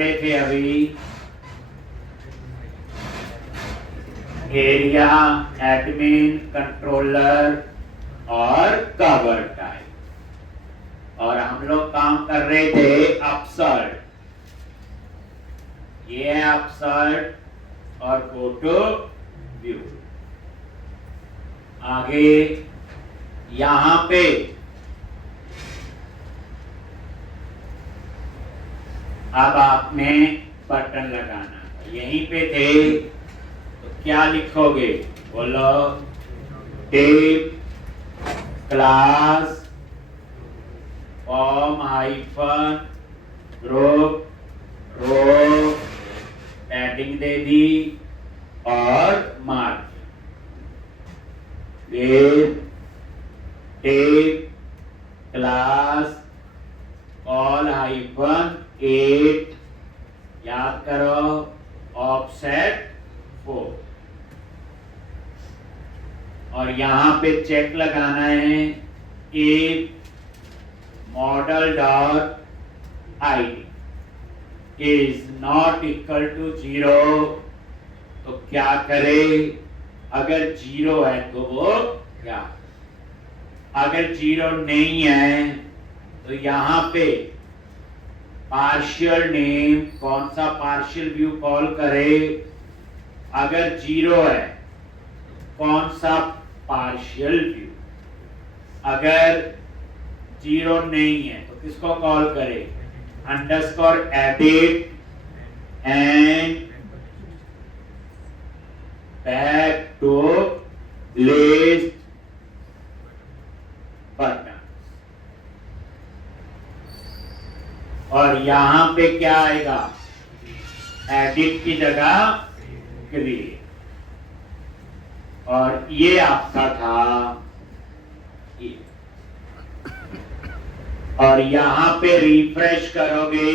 थे अभी area, admin, controller और कवर टाइप, और हम लोग काम कर रहे थे अपसर्ट। ये है अपसर्ट और फोटो व्यू। आगे यहां पे अब आपने बटन लगाना, यहीं पे थे तो क्या लिखोगे, बोलो। Tape class form hyphen group row padding दे दी और mark. Tape class all hyphen 8, याद करो, ऑफसेट 4, और यहां पे चेक लगाना है एक model dot ID is not equal to 0। तो क्या करे, अगर 0 है तो वो क्या, अगर 0 नहीं है तो यहां पे पार्शियल नेम, कौन सा पार्शियल व्यू कॉल करे। अगर 0 है कौन सा पार्शियल व्यू, अगर 0 नहीं है तो किसको कॉल करे, underscore edit and back to list button. और यहां पे क्या आएगा, एडिट की जगह क्रिएट। और ये आपका था ये, और यहां पे रिफ्रेश करोगे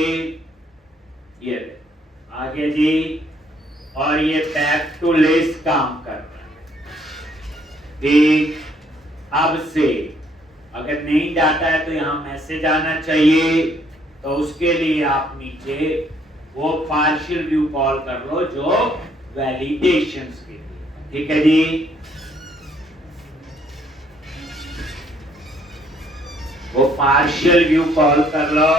ये आगे जी, और ये बैक टू लिस्ट काम कर रहा है। ठीक, अब से अगर नहीं जाता है तो यहां मैसेज आना चाहिए, तो उसके लिए आप नीचे वो पार्शियल व्यू कॉल कर लो जो वैलिडेशंस के लिए। ठीक है जी, वो पार्शियल व्यू कॉल कर लो।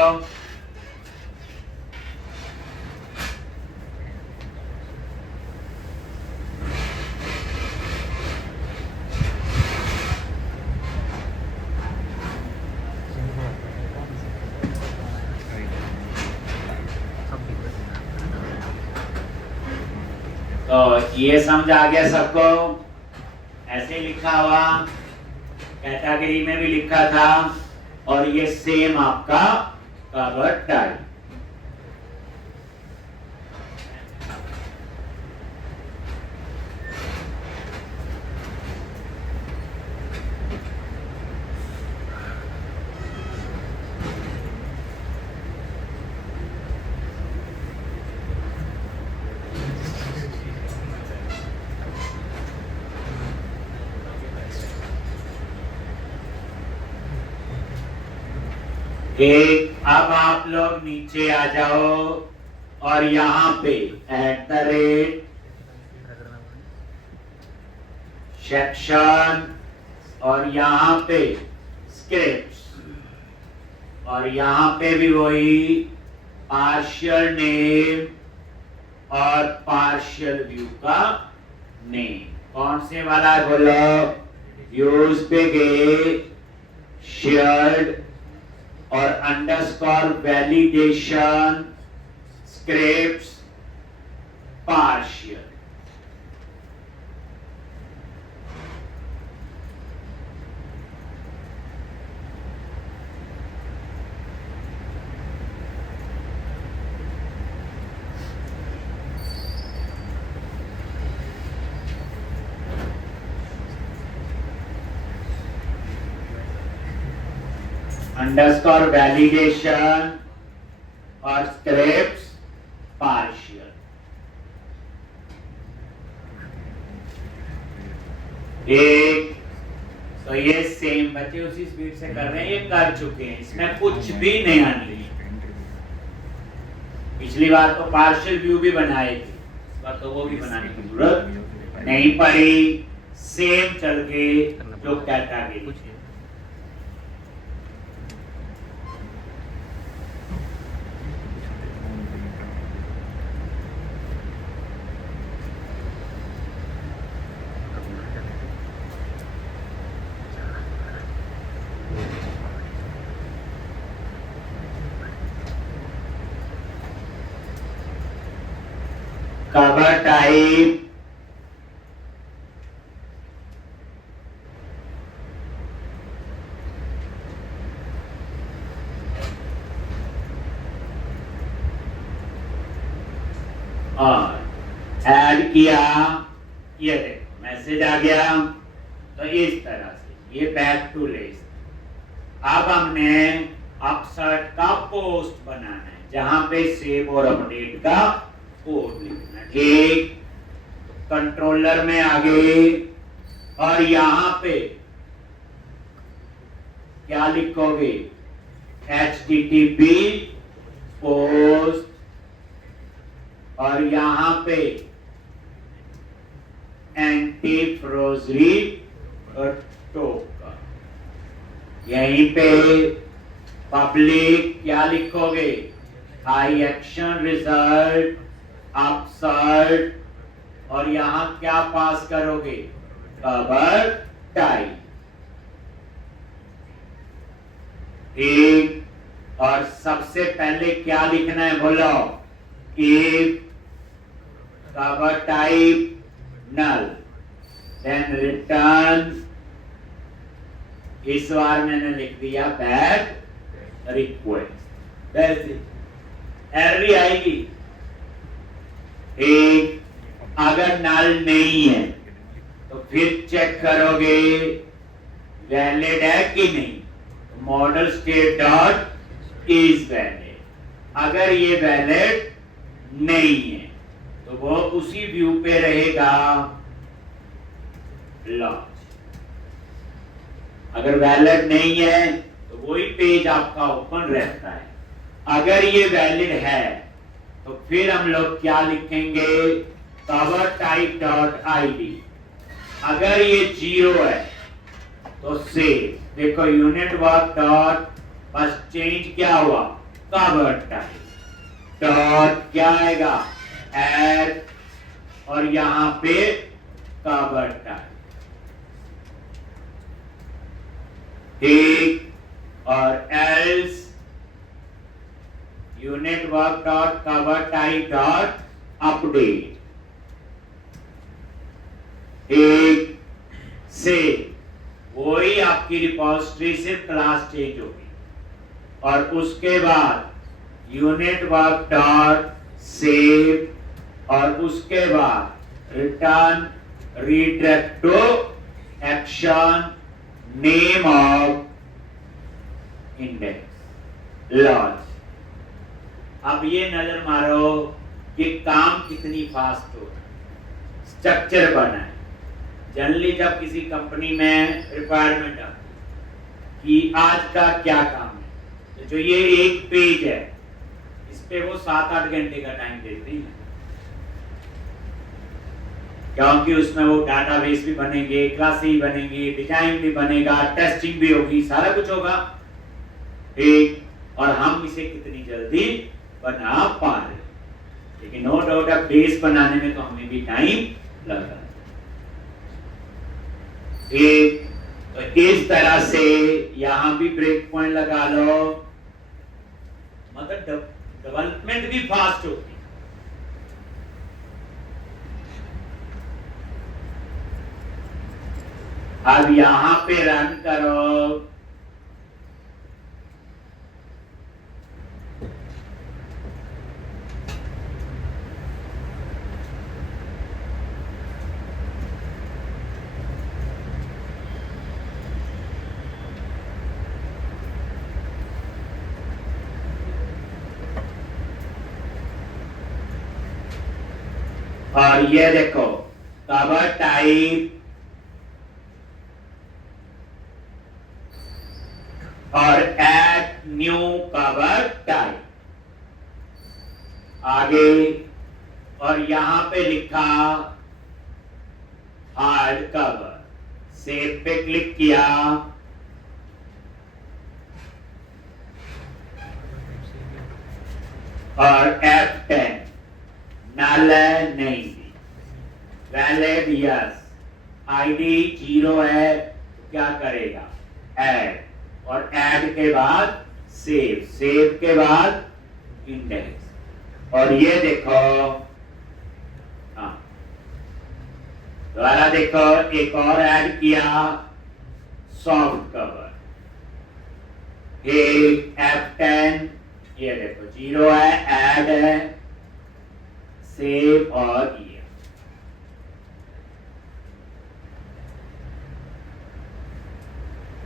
तो ये समझ आ गया सबको, ऐसे लिखा हुआ कैटेगरी में भी लिखा था, और ये सेम आपका कवर टाइप। एक, अब आप लोग नीचे आ जाओ और यहां पे @ सेक्शन, और यहां पे स्क्रिप्ट्स, और यहां पे भी वही पार्शियल नेम और पार्शियल व्यू का नेम। कौन से वाला है बोलो, यूज पे गए शेयर्ड और underscore validation scripts partial. Underscore validation और स्क्रिप्ट्स पार्शियल। एक, तो ये सेम बच्चे उसी स्पीड से कर रहे हैं, ये कर चुके हैं, इसमें कुछ भी नया नहीं। पिछली बार तो पार्शियल व्यू भी बनाए थे, इस बार तो वो भी बनाने की जरूरत नहीं पड़ी। सेम चल के जो कैटेगरी कवर टाइप, और ऐड किया, ये देखो मैसेज आ गया। तो इस तरह से ये बैक टू लिस्ट। अब हमने अपसर्ट का पोस्ट बनाना है जहां पे सेव और अपडेट का कोड लिखना है। ठीक, कंट्रोलर में आ गए और यहां पे क्या लिखोगे, HTTP पोस्ट, और यहां पे एंटी फ्रोजरी टोकन, यहीं पे पब्लिक क्या लिखोगे, हाई एक्शन रिजल्ट अपसर्ट, और यहां क्या पास करोगे, कवर टाइप। ठीक, और सबसे पहले क्या लिखना है बोलो, if cover type null, then return, इस बार मैंने लिख दिया बैक रिक्वेस्ट। वैसे एरर आएगी। एक, अगर नल नहीं है तो फिर चेक करोगे वैलिड है कि नहीं, model state dot is valid. अगर ये वैलिड नहीं है तो वो उसी व्यू पे रहेगा लॉन्च। अगर वैलिड नहीं है तो वही पेज आपका ओपन रहता है। अगर ये वैलिड है तो फिर हम लोग क्या लिखेंगे, कवर टाइप डॉट आईडी। अगर ये 0 है तो सेव, देखो यूनिट वर्क डॉट बस चेंज क्या हुआ, कवर टाइप डॉट क्या आएगा, एड, और यहां पे कवर टाइप। ठीक, और else unit work dot cover type dot update. ठीक, से वही आपकी रिपोजिटरी से क्लास चेंज होगी, और उसके बाद यूनिट वर्क डॉट सेव, और उसके बाद return redirect to action name of index launch. अब ये नजर मारो कि काम कितनी फास्ट हो रहा है, स्ट्रक्चर बना है। जनरली जब किसी कंपनी में रिक्वायरमेंट आती कि आज का क्या काम है, तो जो ये एक पेज है इस पे वो 7-8 घंटे का टाइम देते हैं, क्योंकि उसमें वो डाटाबेस भी बनेंगे, क्लासेस भी बनेंगी, डिजाइन भी बनेगा, टेस्टिंग भी होगी, सारा कुछ होगा। ठीक, और हम इसे कितनी जल्दी बना पा रहे, लेकिन नो डाउट अब बेस बनाने में तो हमें भी टाइम लग रहा है। ठीक, तो इस तरह से यहां भी ब्रेक पॉइंट लगा लो, मतलब डेवलपमेंट भी फास्ट होती है। अब यहां पे रन करो, और ये देखो कवर टाइप और ऐड न्यू कवर टाइप। आगे, और यहां पे लिखा हार्ड कवर, सेव पे क्लिक किया, और F10 नल है नहीं, वैलिड यस, आईडी 0 है, क्या करेगा ऐड, और ऐड के बाद सेव, सेव के बाद इंडेक्स, और ये देखो, हाँ दोबारा देखो, एक और ऐड किया सॉफ्ट कवर, F10, ये देखो 0 है, ऐड है, सेव, और ये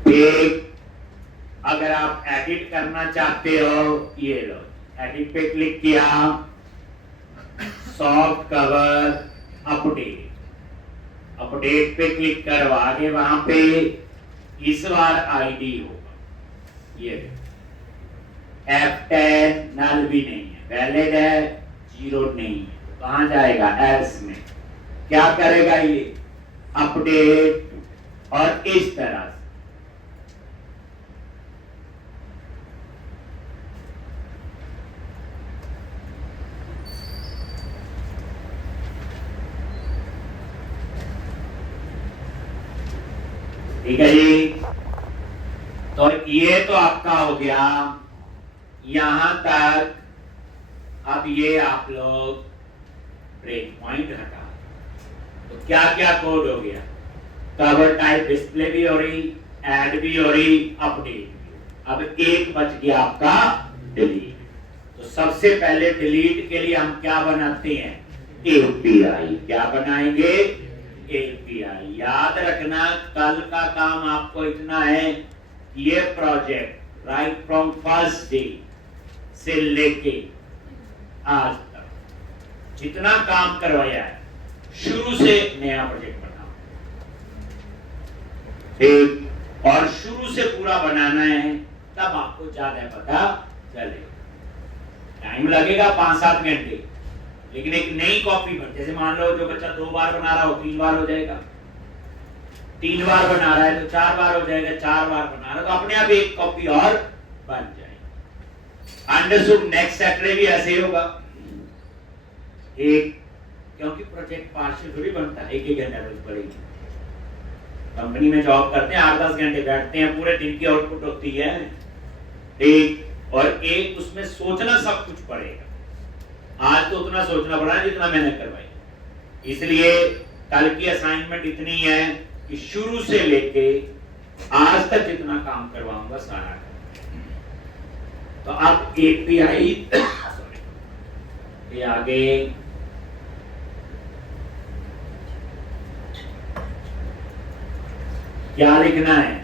एक, अगर आप एडिट करना चाहते हो, ये लो, एडिट पे क्लिक किया, सॉफ्ट कवर, अपडेट, अपडेट पे क्लिक करवाके वहां पे इस बार आईडी होगा, ये F10 नल भी नहीं है, वैलिड है, 0 नहीं है, कहां जाएगा एल्स में, क्या करेगा ये अपडेट, और इस तरह से ठीक है जी। तो ये तो आपका हो गया यहां तक। अब ये आप लोग ब्रेक पॉइंट हटा, तो क्या क्या कोड हो गया, कवर टाइप डिस्प्ले भी हो रही, ऐड भी हो रही, अपडेट भी। अब एक बच गया आपका डिलीट। तो सबसे पहले डिलीट के लिए हम क्या बनाते हैं, एपीआई। क्या बनाएंगे, एपीआई। याद रखना कल का काम आपको इतना है, ये project right from first day से लेके आज तक जितना काम करवाया है, शुरू से नया प्रोजेक्ट बनाओ, ठीक, और शुरू से पूरा बनाना है, तब आपको ज्यादा पता चलेगा। टाइम लगेगा 5-7 घंटे, लेकिन एक नई कॉपी पर, जैसे मान लो जो बच्चा 2 बार बना रहा हो 3 बार हो जाएगा, 3 बार बना रहा है तो 4 बार हो जाएगा, 4 बार बना रहा है तो अपने आप एक कॉपी और बन जाएगी। अंडरस्टूड। नेक्स्ट सैटरडे भी ऐसे ही होगा, एक, क्योंकि प्रोजेक्ट पार्शियल थोड़ी बनता है, एक घंटा रोज पड़ेगी। कंपनी में जॉब करते हैं 8-10 घंटे बैठते हैं, पूरे दिन की आउटपुट होती है, ठीक, और एक उसमें सोचना सब कुछ पड़ेगा। आज तो उतना सोचना पड़ा है जितना मैंने करवाई, इसलिए कल की असाइनमेंट इतनी है कि शुरू से लेके आज तक जितना काम करवाऊंगा सारा। तो अब एपीआई ये आगे क्या लिखना है,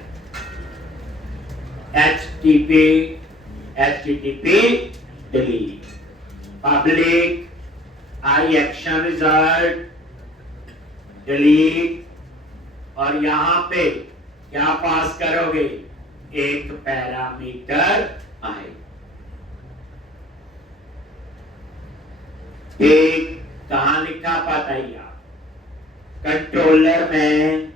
http delete public I action result delete, और यहां पे क्या पास करोगे, एक पैरामीटर आई, एक कहां लिखा पता ही आप, कंट्रोलर में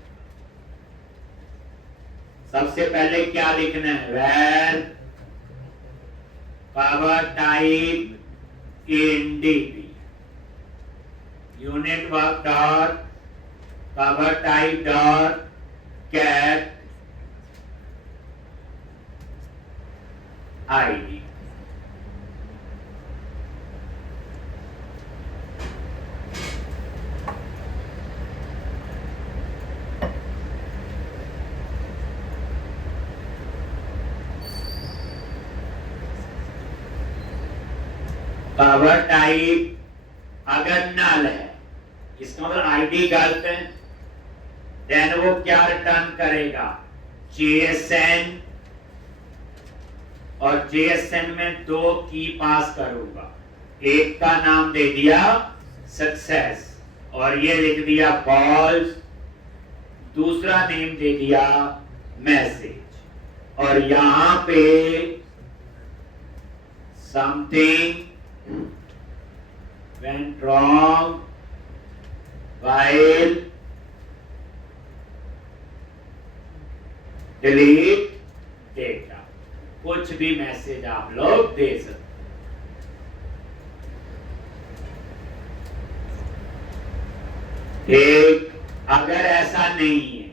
सबसे पहले क्या लिखना है, where power type NDP unit work dot power type dot get ID। Power type अगर नल है, इसका मतलब आईडी गलत है, देन वो क्या रिटर्न करेगा, JSN, और JSN में 2 की पास करूंगा, एक का नाम दे दिया सक्सेस और ये लिख दिया फॉल्स, दूसरा नेम दे दिया मैसेज, और यहां पे something went wrong while delete data। कुछ भी मैसेज आप लोग दे सकते। ठीक, अगर ऐसा नहीं है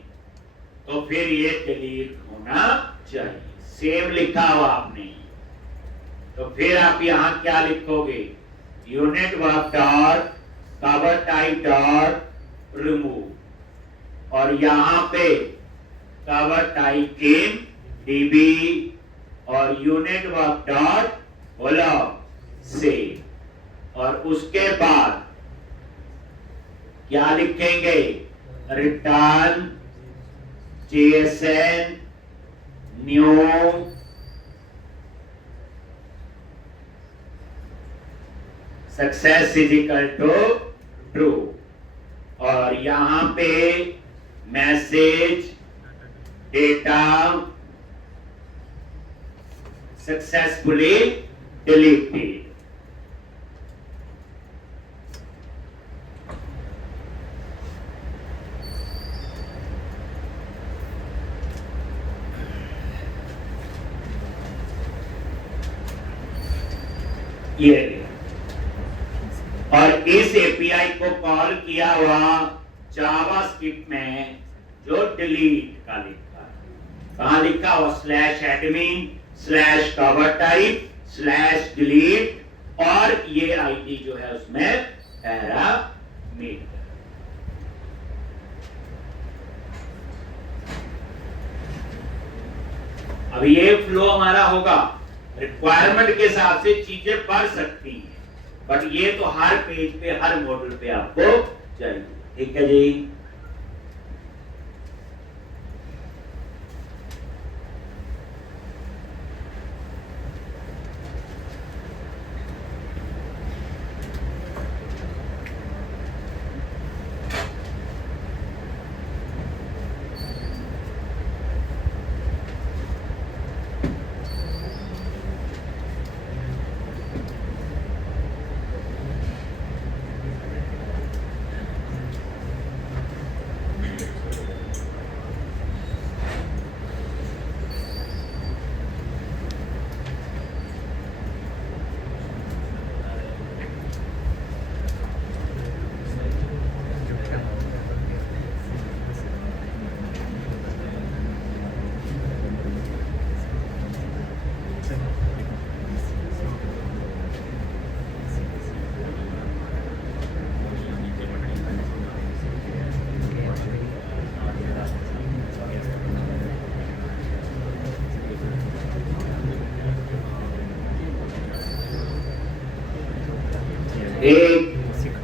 तो फिर ये डिलीट होना चाहिए। सेम लिखा हुआ आपने, तो फिर आप यहां क्या लिखोगे? Unit work dot cover type dot remove, और यहां पे कवर टाइप इन डीबी और यूनिट वर्क डॉट बोलो सेव, और उसके बाद क्या लिखेंगे? Return JSN new success is equal to true, और यहां पे मैसेज डेटा सक्सेसफुली डिलीटेड। ये, और इस एपीआई को कॉल किया हुआ जावास्क्रिप्ट में जो डिलीट का लिखा है, कहां लिखा हुआ? /admin /covertype /delete, और ये आईडी जो है उसमें पैरामीटर। अब ये फ्लो हमारा होगा, रिक्वायरमेंट के हिसाब से चीजें बढ़ सकती हैं, बट ये तो हर पेज पे हर मॉड्यूल पे आपको चाहिए। ठीक है जी।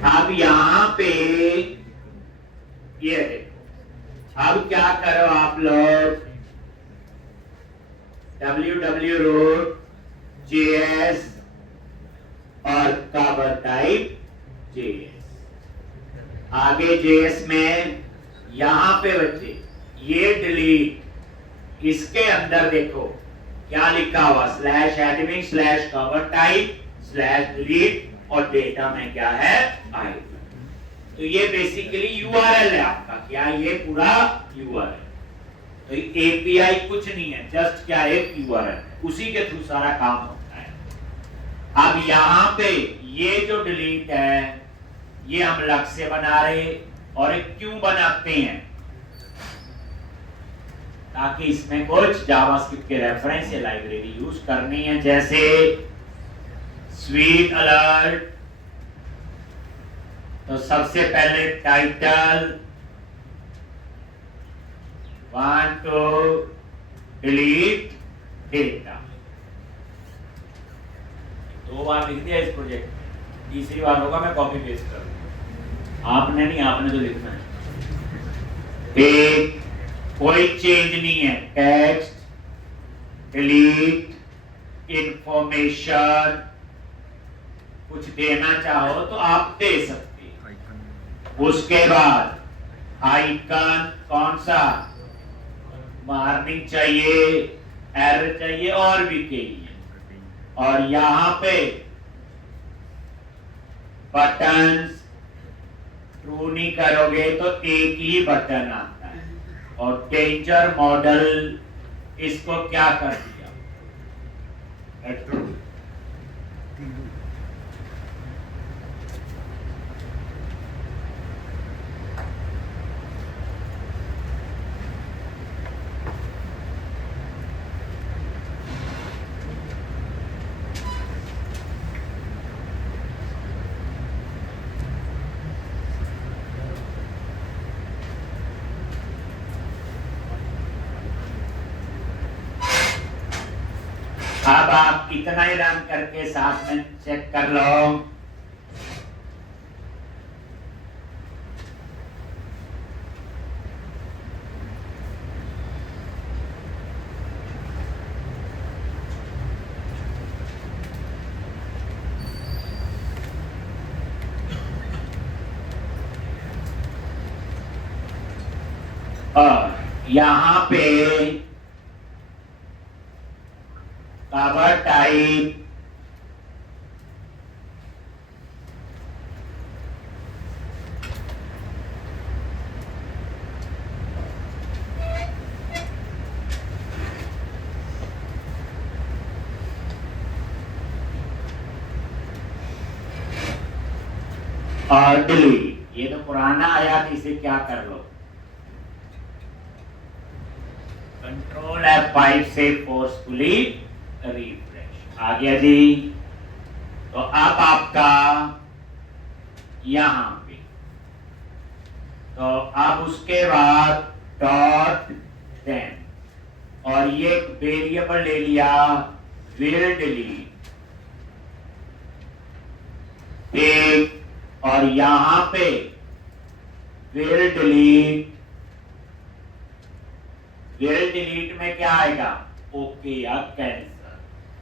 अब यहां पे ये देखो, अब क्या करो आप लोग? www.root.js और कवर टाइप JS, आगे JS में यहां पे बच्चे ये डिलीट, इसके अंदर देखो क्या लिखा हुआ? /admin /covertype /delete, और डेटा में क्या है? आईडी। तो ये बेसिकली यूआरएल है आपका, क्या ये पूरा यूआरएल? तो एपीआई कुछ नहीं है, जस्ट क्या है? यूआरएल, उसी के थ्रू सारा काम होता है। अब यहां पे ये जो डिलीट है ये हम लग से बना रहे, और क्यों बनाते हैं? ताकि इसमें कुछ जावास्क्रिप्ट के रेफरेंस या लाइब्रेरी यूज करनी है, जैसे स्वीट अलर्ट। तो सबसे पहले title want to delete data, 2 बार लिख दिया इस प्रोजेक्ट में, तीसरी बार होगा मैं कॉपी पेस्ट करूंगा। आपने नहीं, आपने तो लिखना है। एक कोई चेंज नहीं है, टेक्स्ट डिलीट इंफॉर्मेशन, कुछ देना चाहो तो आप दे सकते हैं। उसके बाद आइकन कौन सा? वार्निंग चाहिए, एरर चाहिए, और भी चाहिए। और यहां पे बटन्स ट्रू नहीं करोगे तो एक ही बटन आता है। और डेंजर मॉडल इसको क्या कर दिया, ट्रू। अब आप इतना ही रन करके साथ में चेक कर लो। और यहां पे कवर टाइप और डिलीट, ये तो पुराना आया, इसे क्या कर लो, कंट्रोल F5 से फोर्सफुली रिफ्रेश। आ गया जी। तो अब आपका यहां पे, तो अब उसके बाद डॉट देन, और ये वेरिएबल ले लिया विल डिलीट, एक, और यहां पे विल डिलीट, विल डिलीट में क्या आएगा, ओके या कैंसिल,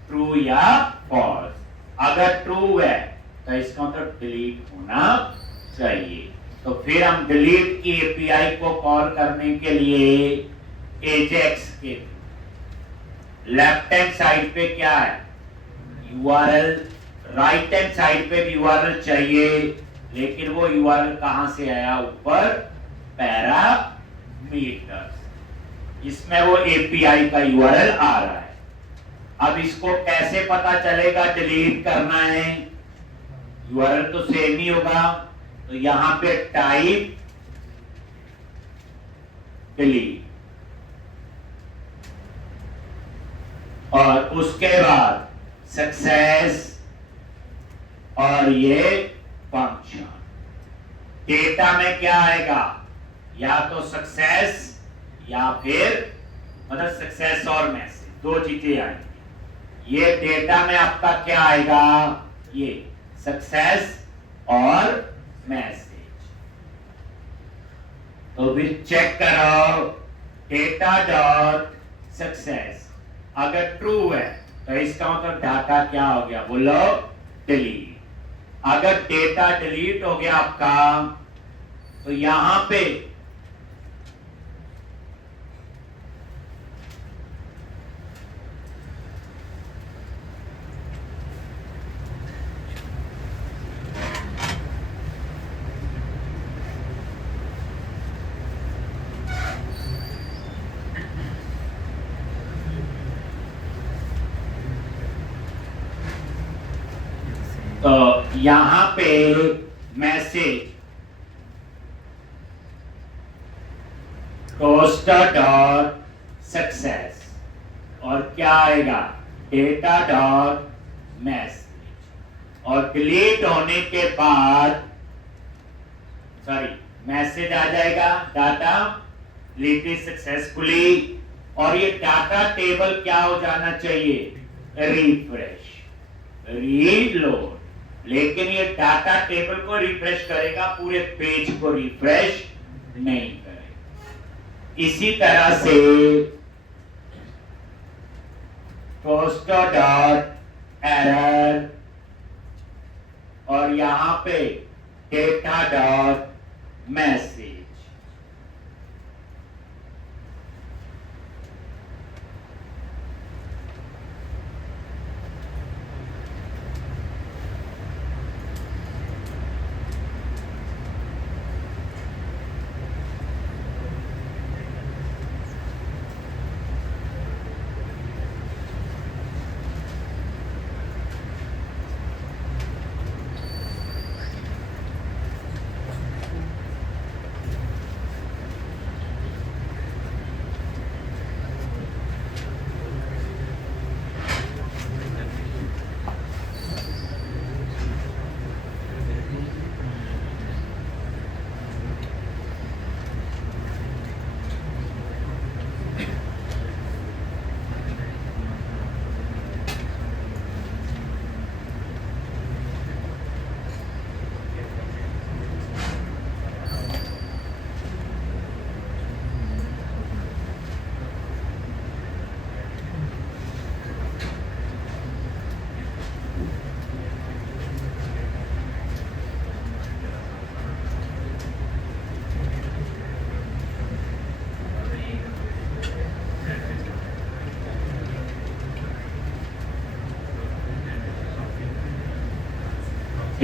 ट्रू या फॉल्स। अगर ट्रू है तो इसका मतलब डिलीट होना चाहिए। तो फिर हम डिलीट की एपीआई को कॉल करने के लिए एजेक्स के लेफ्ट हैंड साइड पे क्या है, यूआरएल, राइट हैंड साइड पे भी यूआरएल चाहिए, लेकिन वो यूआरएल कहां से आया, ऊपर पैरामीटर्स, इसमें वो एपीआई का यूआरएल आ रहा है। अब इसको कैसे पता चलेगा डिलीट करना है, यूआरएल तो सेम ही होगा, तो यहां पे टाइप डिलीट, और उसके बाद सक्सेस, और ये फंक्शन। डेटा में क्या आएगा, या तो सक्सेस या फिर मतलब सक्सेस और मैसेज, दो चीजें आएंगी। ये डेटा में आपका क्या आएगा, ये सक्सेस और मैसेज। तो फिर चेक करो, डेटा डॉट सक्सेस अगर ट्रू है तो इसका मतलब डाटा क्या हो गया, बोलो डिलीट। अगर डेटा डिलीट हो गया आपका, तो यहां पे तो यहां पे मैसेज टोस्टर डॉट सक्सेस, और क्या आएगा, डेटा डॉट मैसेज, और डिलीट होने के बाद मैसेज आ जाएगा, डाटा डिलीटेड सक्सेसफुली, और ये डाटा टेबल क्या हो जाना चाहिए, रिफ्रेश, रीड लोड। लेकिन ये डाटा टेबल को रिफ्रेश करेगा, पूरे पेज को रिफ्रेश नहीं करेगा। इसी तरह से टोस्टर डॉट एरर, और यहां पे डेटा डॉट मैसेज,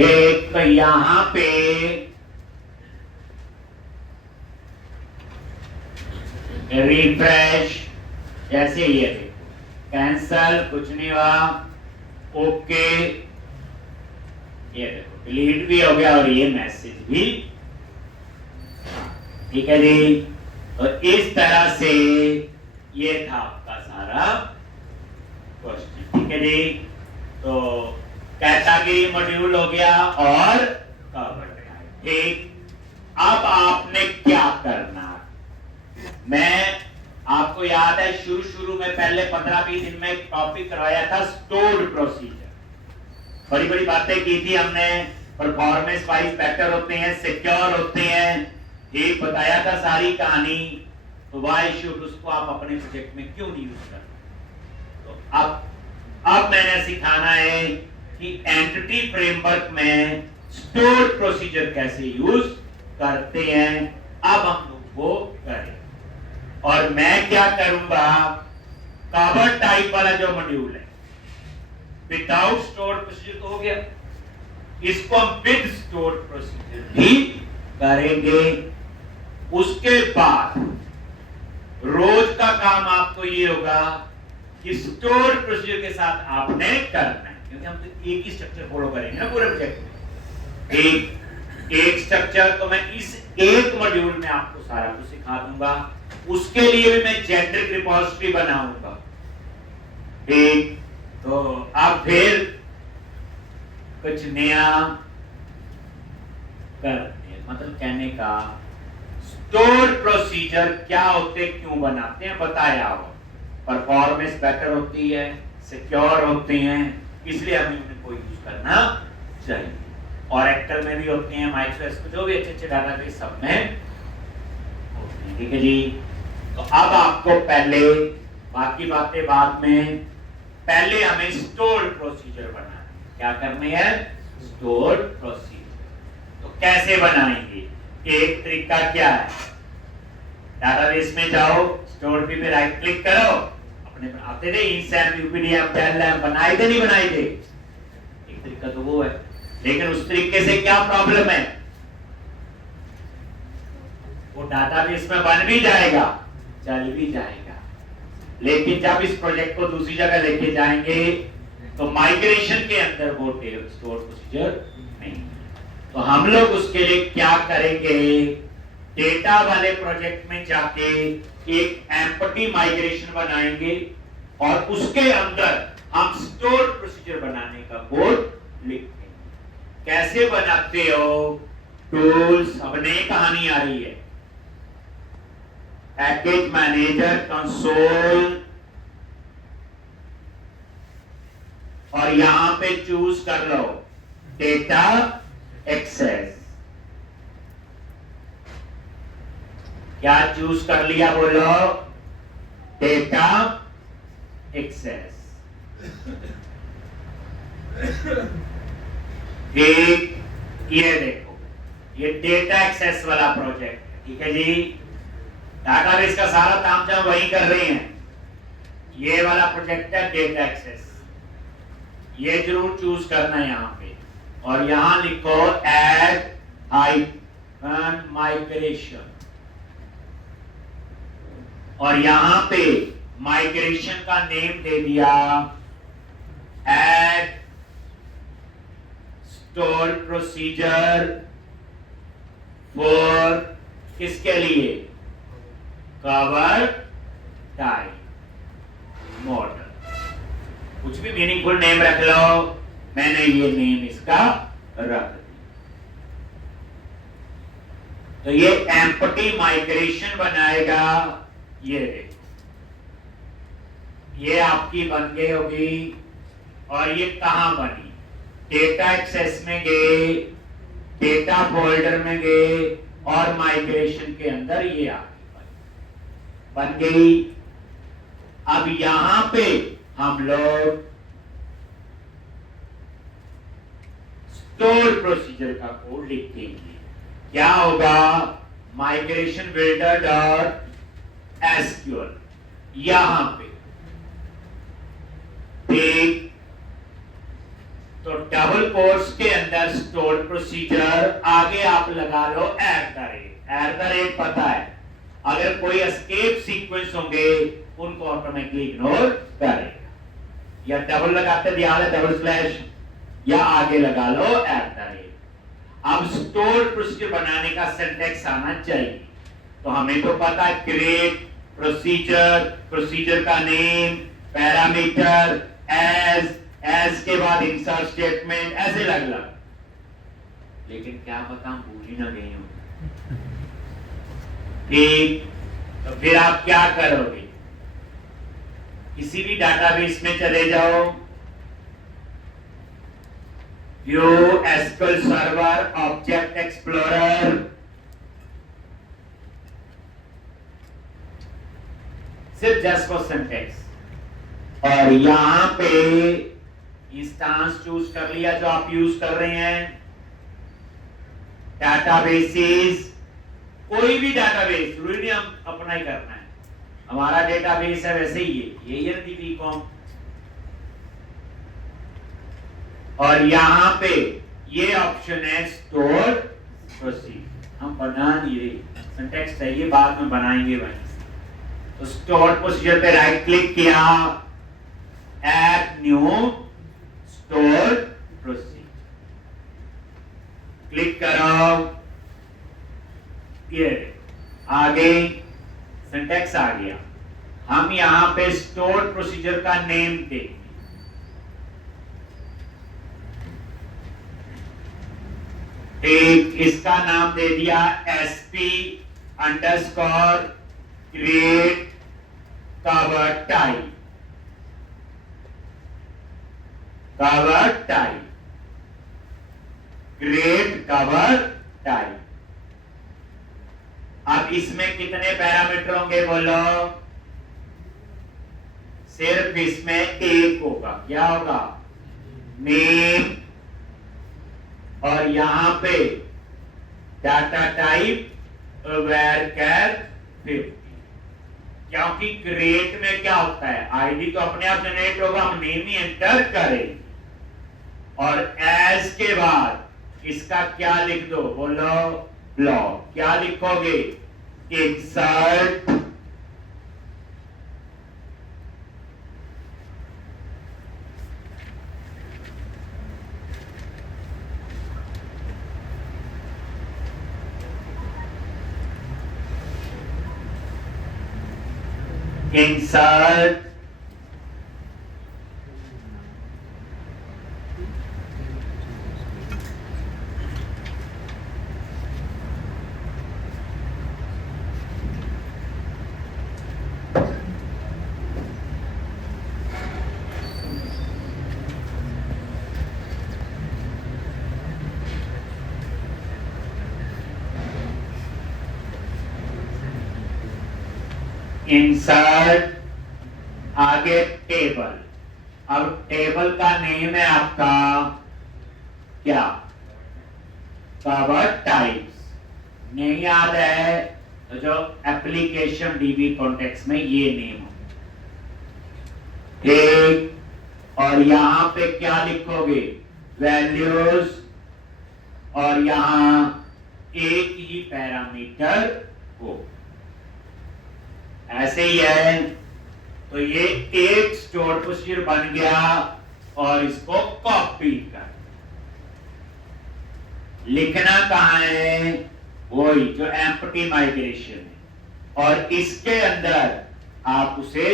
एक तो यहां पे रिफ्रेश, जैसे ये देखो कैंसल, कुछ नहीं हुआ, ओके, ये देखो डिलीट भी हो गया और ये मैसेज भी, ठीक है जी। तो इस तरह से ये था आपका सारा क्वेश्चन, ठीक है जी। तो कैटेगरी मॉड्यूल हो गया और कवर ड्राइव, ठीक। अब आपने क्या करना, मैं आपको याद है शुरू में पहले 15-20 दिन में एक टॉपिक करवाया था स्टोर्ड प्रोसीजर, बड़ी बड़ी बातें की थी हमने, परफॉर्मेंस वाइज बेटर होते हैं, सिक्योर होते हैं, एक बताया था सारी कहानी। तो वाई शुड उसको आप अपने प्रोजेक्ट में क्यों नहीं यूज करते। तो अब मैंने सिखाना है कि एंटिटी फ्रेमवर्क में स्टोर्ड प्रोसीजर कैसे यूज करते हैं। अब हम लोग वो करें और मैं क्या करूंगा, कवर टाइप वाला जो मॉड्यूल है विदाउट स्टोर्ड प्रोसीजर तो हो गया, इसको हम विद स्टोर्ड प्रोसीजर भी करेंगे। उसके बाद रोज का काम आपको ये होगा कि स्टोर्ड प्रोसीजर के साथ आपने करना है, क्योंकि हम तो एक ही स्ट्रक्चर फॉलो करेंगे ना पूरे प्रोजेक्ट में, एक स्ट्रक्चर। तो मैं इस एक मॉड्यूल में आपको सारा कुछ सिखा दूंगा। उसके लिए भी मैं जेनेरिक रिपोजिटरी बनाऊंगा, ठीक। तो अब फिर कुछ नया करते, मतलब कहने का स्टोर प्रोसीजर क्या होते, क्यों बनाते हैं बताया हो, परफॉर्मेंस बेटर होती है, सिक्योर होते हैं, इसलिए हमें उनको यूज करना चाहिए। और एक्टर में भी होते हैं, माइक्रोसॉफ्ट जो भी अच्छे डाटाबेस सब में होते हैं, ठीक है जी। तो अब आपको पहले, बाकी बातें बाद में, पहले हमें स्टोर प्रोसीजर बनाना है। क्या करने हैं, स्टोर प्रोसीजर। तो कैसे बनाएंगे, एक तरीका क्या है, डाटाबेस में जाओ, स्टोर पे राइट क्लिक करो, अपने आते थे इंसैम यूपीडीएम टेललैम बनाए थे नहीं बनाए थे, एक तरीका तो वो है। लेकिन उस तरीके से क्या प्रॉब्लम है, वो डाटाबेस में बन भी जाएगा, चल भी जाएगा, लेकिन जब इस प्रोजेक्ट को दूसरी जगह लेके जाएंगे तो माइग्रेशन के अंदर वो स्टोर प्रोसीजर नहीं। तो हम लोग उसके लिए क्या करेंगे, डेटा वाले प्रोजेक्ट में जाके एक एम्पटी माइग्रेशन बनाएंगे और उसके अंदर हम स्टोर प्रोसीजर बनाने का कोड लिखेंगे। कैसे बनाते हो, टूल्स, अब नई कहानी आ रही है, पैकेज मैनेजर कंसोल, और यहां पे चूज कर लो डेटा एक्सेस। क्या चूज कर लिया, बोलो, डेटा एक्सेस। एक ये देखो, ये डेटा एक्सेस वाला प्रोजेक्ट है, ठीक है जी। डाटाबेस का सारा काम जब वही कर रहे हैं, ये वाला प्रोजेक्ट है डेटा एक्सेस, ये जरूर चूज करना है यहां पे। और यहां लिखो ऐड हाइफन माइग्रेशन, और यहां पे माइग्रेशन का नेम दे दिया ऐड स्टोर प्रोसीजर फॉर, किसके लिए, कवर टाइप मॉडल। कुछ भी मीनिंगफुल नेम रख लो, मैंने ये नेम इसका रख दिया। तो ये एम्पटी माइग्रेशन बनाएगा, ये देखो, ये आपकी बन गई होगी। और ये कहां बनी, डेटा एक्सेस में गए, डेटा फोल्डर में गए और माइग्रेशन के अंदर ये आपकी बन गई। अब यहां पे हम लोग स्टोर प्रोसीजर का कोड लिख देंगे। क्या होगा, माइग्रेशन बिल्डर डॉट एसक्यूएल, यहां पे एक तो डबल कोट्स के अंदर स्टोर प्रोसीजर आगे आप लगा लो एट द रेट पता है, अगर कोई एस्केप सीक्वेंस होंगे उनको ऑटोमेटिकली इग्नोर करेगा, या डबल लगाते ध्यान है डबल स्लैश, या आगे लगा लो एट द रेट। अब स्टोर प्रोसीजर बनाने का सिंटैक्स आना चाहिए, तो हमें तो पता है क्रिएट प्रोसीजर, प्रोसीजर का नेम, पैरामीटर, एज के बाद इंसर्ट स्टेटमेंट, ऐसे लग लेकिन क्या पता हम भूल ही ना गए हो। ठीक, तो फिर आप क्या करोगे, किसी भी डाटाबेस में चले जाओ, view SQL server, object explorer, सिर्फ जस्ट फॉर सिंटैक्स, और यहां पे इंस्टेंस चूज कर लिया जो आप यूज कर रहे हैं, डाटाबेसेस, कोई भी डाटाबेस, जरूरी नहीं हम अपना ही करना है, हमारा डेटाबेस है वैसे ही ये बीकॉम, और यहां पे ये ऑप्शन है स्टोर प्रोसीजर, हम बना नहीं रहे, सिंटैक्स चाहिए बाद में बनाएंगे भाई। तो स्टोर प्रोसीजर पे राइट क्लिक किया, add new store procedure click करो, ये आगे सिंटैक्स आ गया। हम यहां पे स्टोर प्रोसीजर का नेम देंगे, एक इसका नाम दे दिया sp underscore create cover type, cover type, create cover type. अब इसमें कितने पैरामीटर होंगे बोलो, सिर्फ इसमें एक होगा, क्या होगा, नेम, और यहां पे डाटा टाइप varchar 50, क्योंकि क्रिएट में क्या होता है, आईडी तो अपने आप जनरेट होगा, हम नेम ही एंटर करेंगे, और एज के बाद इसका क्या लिख दो बोलो, ब्लॉक, क्या लिखोगे, इंसर्ट insert इंसर्ट, आगे टेबल, अब टेबल का नेम है आपका क्या, कवर टाइप्स, नहीं याद है तो जो एप्लीकेशन डीबी कॉन्टेक्स्ट में ये नेम हो, ठीक, और यहां पे क्या लिखोगे, वैल्यूज, और यहां एक ही पैरामीटर हो, ऐसे ही है। तो ये एक स्टोर प्रोसीजर बन गया, और इसको कॉपी कर, लिखना कहां है, वही जो एम्प्टी माइग्रेशन है, और इसके अंदर आप उसे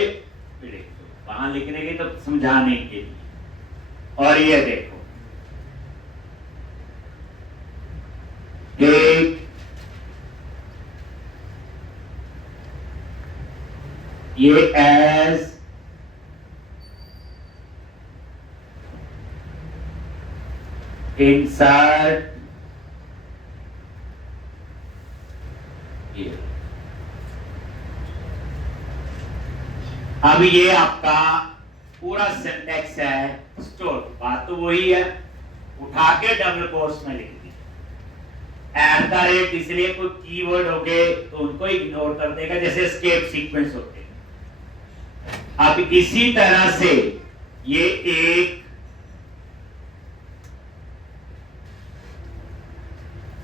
लिख दो, वहां लिखने के तो समझाने के लिए, और ये देखो एक, ये एज, इंसर्ट, अब ये आपका पूरा सिंटैक्स है स्टोर, बात तो वही है, उठा के डबल कोट्स में लिख दी, एट द रेट, इसलिए कोई कीवर्ड हो गए तो उनको इग्नोर कर देगा, जैसे एस्केप सीक्वेंस होते हैं। अब इसी तरह से ये एक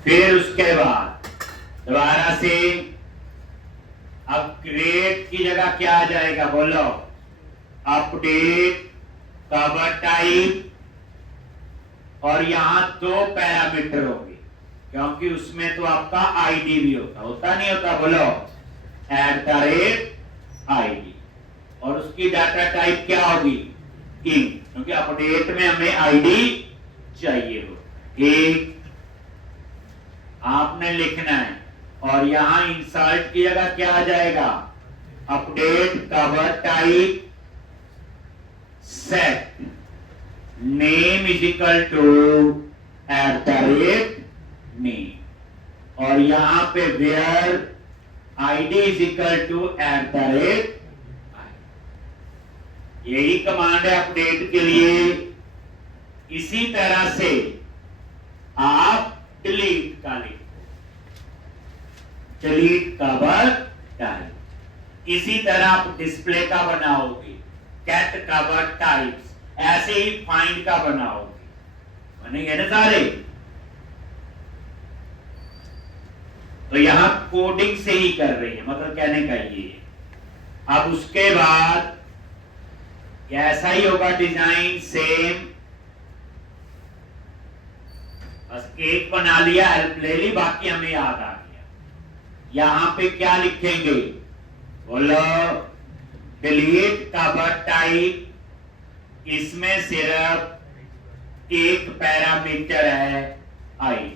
फिर उसके बाद दोबारा से अपग्रेड की जगह क्या आ जाएगा बोलो, अपडेट कवर टाइप, और यहां 2 पैरामीटर होंगे क्योंकि उसमें तो आपका आईडी भी होता नहीं होता बोलो, @ID, और उसकी डाटा टाइप क्या होगी, इंट, क्योंकि अपडेट में हमें आईडी चाहिए हो। एक आपने लिखना है, और यहां इंसर्ट की जगह क्या आ जाएगा, update cover type set name is equal to @name, और यहां पे where id is equal to @, यही कमांड है अपडेट के लिए। इसी तरह से आप डिलीट का लिखो, डिलीट कवर टाइप, इसी तरह आप डिस्प्ले का बनाओगे, गेट कवर टाइप्स, ऐसे ही फाइंड का बनाओगे, बनेंगे ना सारे। तो यहां कोडिंग से ही कर रही है, मतलब कहने का ये। अब उसके बाद ऐसा ही होगा डिजाइन सेम, बस एक बना लिया, हेल्प ले ली, बाकी हमें याद आ गया। यहां पे क्या लिखेंगे बोलो, डिलीट कवर टाइप, इसमें सिर्फ एक पैरामीटर है आई,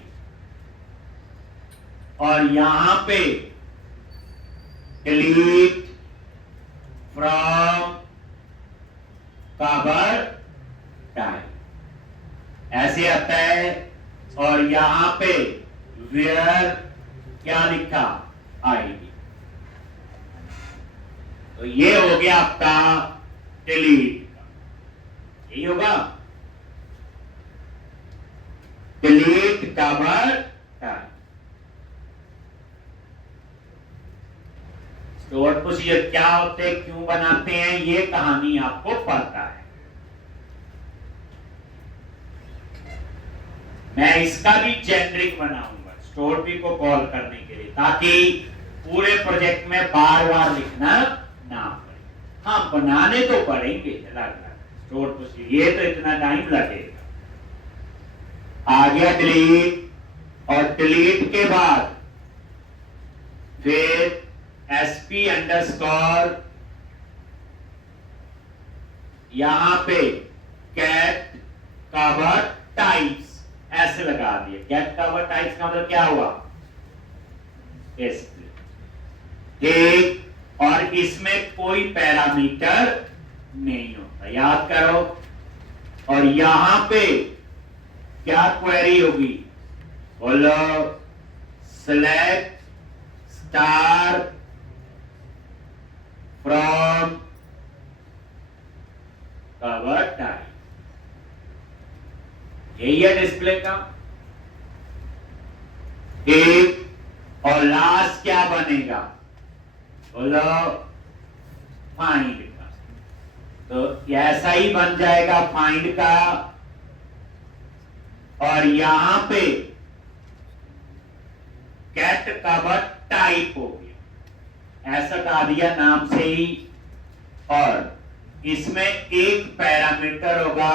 और यहां पे डिलीट फ्रॉम कवर टाइप, ऐसे आता है। और यहां पे वेयर क्या लिखा, आईडी। तो ये हो गया आपका डिलीट का, यही होगा delete cover type. Store procedure क्या होते हैं, क्यों बनाते हैं, ये कहानी आपको पता है। मैं इसका भी जेनरिक बनाऊंगा स्टोर पी को कॉल करने के लिए, ताकि पूरे प्रोजेक्ट में बार बार लिखना ना पड़े। हाँ, बनाने तो पड़ेंगे स्टोर प्रोसीजर, ये तो इतना टाइम लगेगा। आ गया डिलीट, और डिलीट के बाद फिर SP_, यहां पे गेट कवर टाइप्स ऐसे लगा दिए। गेट कवर टाइप्स का मतलब क्या हुआ, ठीक, और इसमें कोई पैरामीटर नहीं होता, याद करो। और यहां पे क्या क्वेरी होगी बोलो, select star from cover type, यही है डिस्प्ले का। एक, और लास्ट क्या बनेगा बोलो, फाइंड का। तो ऐसा ही बन जाएगा फाइंड का, और यहां पे गेट कवर टाइप हो गया, ऐसा कहा दिया नाम से ही। और इसमें एक पैरामीटर होगा